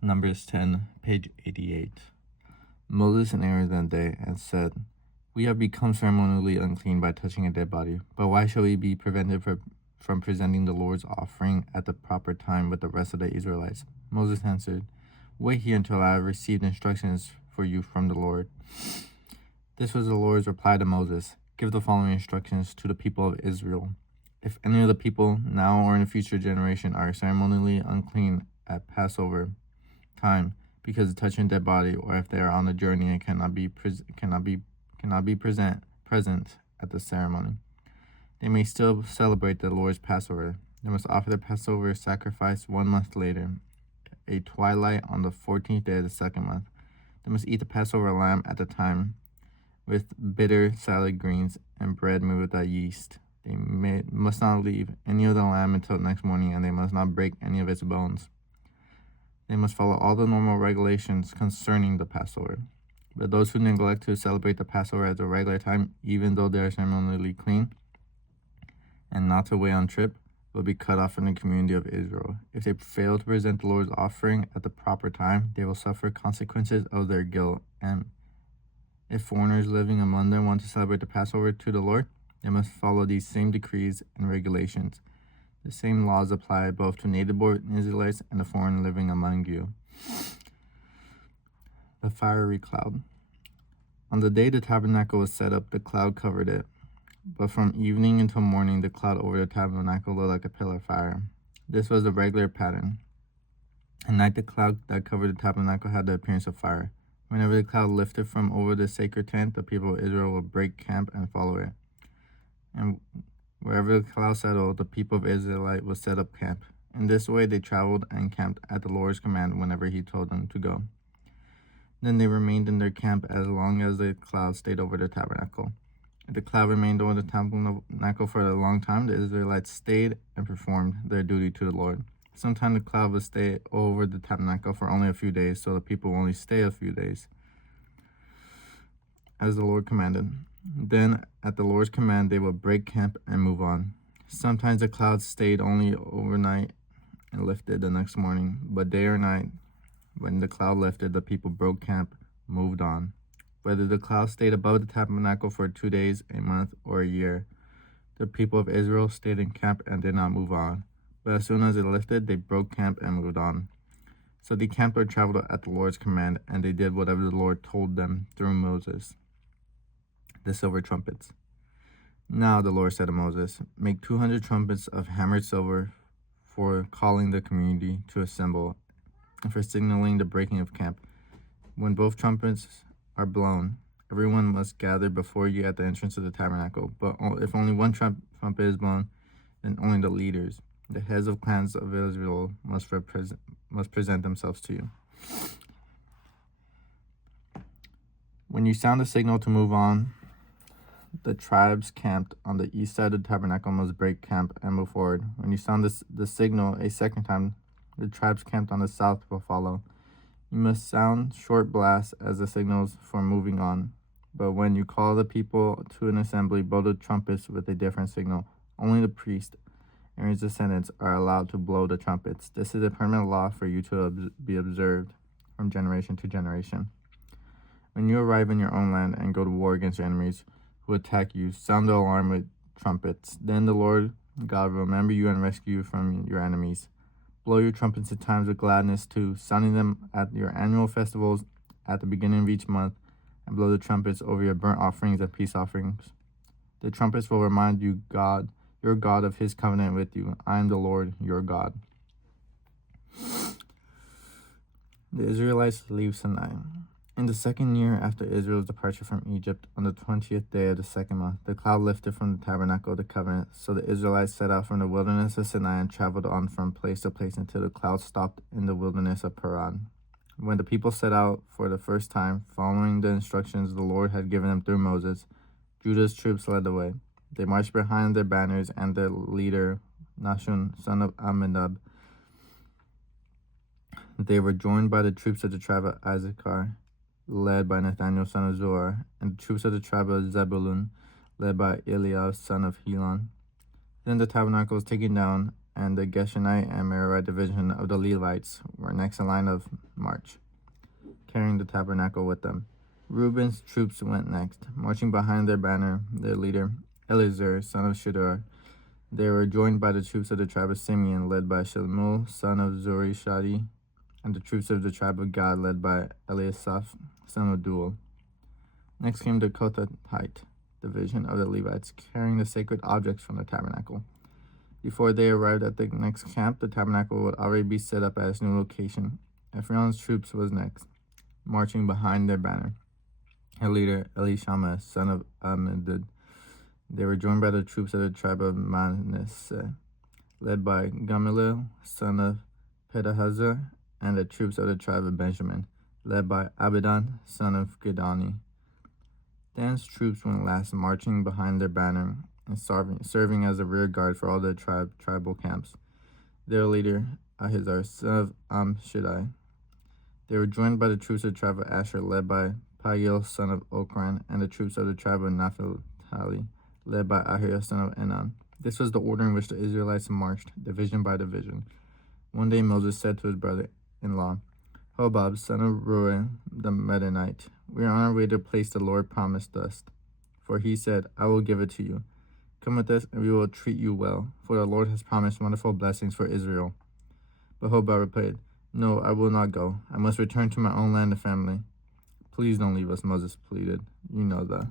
Numbers 10, page 88. Moses and Aaron that day and said, "We have become ceremonially unclean by touching a dead body, but why shall we be prevented from presenting the Lord's offering at the proper time with the rest of the Israelites?" Moses answered, "Wait here until I have received instructions for you from the Lord." This was the Lord's reply to Moses: "Give the following instructions to the people of Israel. If any of the people, now or in a future generation, are ceremonially unclean at Passover time because of touching a dead body, or if they are on a journey and cannot be present at the ceremony, they may still celebrate the Lord's Passover. They must offer the Passover sacrifice 1 month later, a twilight on the 14th day of the second month. They must eat the Passover lamb at the time with bitter salad greens and bread made without yeast. They must not leave any of the lamb until the next morning, and they must not break any of its bones. They must follow all the normal regulations concerning the Passover. But those who neglect to celebrate the Passover at the regular time, even though they are ceremonially clean, and not to wait on trip, will be cut off from the community of Israel. If they fail to present the Lord's offering at the proper time, they will suffer consequences of their guilt. And if foreigners living among them want to celebrate the Passover to the Lord, they must follow these same decrees and regulations. The same laws apply both to native-born Israelites and the foreign living among you." The fiery cloud. On the day the tabernacle was set up, the cloud covered it. But from evening until morning, the cloud over the tabernacle looked like a pillar of fire. This was the regular pattern. At night, the cloud that covered the tabernacle had the appearance of fire. Whenever the cloud lifted from over the sacred tent, the people of Israel would break camp and follow it. And wherever the cloud settled, the people of Israel would set up camp. In this way, they traveled and camped at the Lord's command whenever he told them to go. Then they remained in their camp as long as the cloud stayed over the tabernacle. If the cloud remained over the tabernacle for a long time, the Israelites stayed and performed their duty to the Lord. Sometimes the cloud would stay over the tabernacle for only a few days, so the people would only stay a few days, as the Lord commanded. Then, at the Lord's command, they would break camp and move on. Sometimes the cloud stayed only overnight and lifted the next morning, but day or night, when the cloud lifted, the people broke camp, moved on. Whether the cloud stayed above the tabernacle for 2 days, a month, or a year, the people of Israel stayed in camp and did not move on. But as soon as it lifted, they broke camp and moved on. So they camped or traveled at the Lord's command, and they did whatever the Lord told them through Moses. The silver trumpets. Now the Lord said to Moses, "Make 200 trumpets of hammered silver for calling the community to assemble and for signaling the breaking of camp. When both trumpets are blown, everyone must gather before you at the entrance of the tabernacle. But if only one trumpet is blown, then only the leaders, the heads of clans of Israel, must present themselves to you. When you sound a signal to move on, the tribes camped on the east side of the tabernacle must break camp and move forward. When you sound the signal a second time, the tribes camped on the south will follow. You must sound short blasts as the signals for moving on. But when you call the people to an assembly, blow the trumpets with a different signal. Only the priest, Aaron's descendants, are allowed to blow the trumpets. This is a permanent law for you to be observed from generation to generation. When you arrive in your own land and go to war against your enemies who attack you, sound the alarm with trumpets. Then the Lord God will remember you and rescue you from your enemies. Blow your trumpets at times of gladness too, sounding them at your annual festivals at the beginning of each month, and blow the trumpets over your burnt offerings and peace offerings. The trumpets will remind you, your God, of his covenant with you. I am the Lord, your God." The Israelites leave Sinai. In the second year after Israel's departure from Egypt, on the 20th day of the second month, the cloud lifted from the tabernacle of the covenant. So the Israelites set out from the wilderness of Sinai and traveled on from place to place until the cloud stopped in the wilderness of Paran. When the people set out for the first time, following the instructions the Lord had given them through Moses, Judah's troops led the way. They marched behind their banners and their leader, Nahshon, son of Amminadab. They were joined by the troops of the tribe of Issachar, led by Nathaniel, son of Zuar, and the troops of the tribe of Zebulun, led by Eliab, son of Helon. Then the tabernacle was taken down, and the Gershonite and Merarite division of the Levites were next in line of march, carrying the tabernacle with them. Reuben's troops went next, marching behind their banner, their leader, Eleazar, son of Shedeur. They were joined by the troops of the tribe of Simeon, led by Shemuel, son of Zurishadai, and the troops of the tribe of Gad, led by Eliasaph, son of Duel. Next came the Kohathite division of the Levites, carrying the sacred objects from the tabernacle. Before they arrived at the next camp, the tabernacle would already be set up at its new location. Ephraim's troops was next, marching behind their banner, their leader, Elishama, son of Amminadab. They were joined by the troops of the tribe of Manasseh, led by Gamaliel, son of Pedahzur, and the troops of the tribe of Benjamin, led by Abidan, son of Gedani. Dan's troops went last, marching behind their banner and serving as a rear guard for all the tribal camps. Their leader, Ahizar, son of Amshadai. They were joined by the troops of the tribe of Asher, led by Pagiel, son of Okran, and the troops of the tribe of Naphtali, led by Ahir, son of Enan. This was the order in which the Israelites marched, division by division. One day Moses said to his brother-in-law, Hobab, son of Reuel the Midianite, we are on our way to a place the Lord promised us. For he said, I will give it to you. Come with us, and we will treat you well, for the Lord has promised wonderful blessings for Israel. But Hobab replied, No, I will not go. I must return to my own land and family. Please don't leave us, Moses pleaded. You know that.